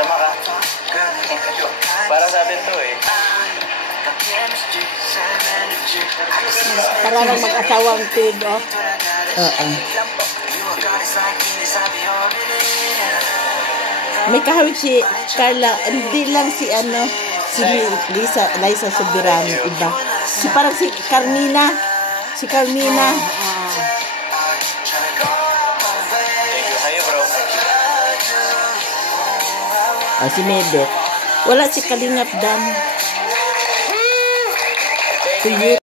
Sama ka. Para sa atin to eh. Para lang mag-asawang tid, oh. May kahawig si Carla, hindi lang si si Liza Soberano, iba. Parang si Carmina. Si Carmina. Sa'yo bro. Si Medet. Wala si Kalingap Dan.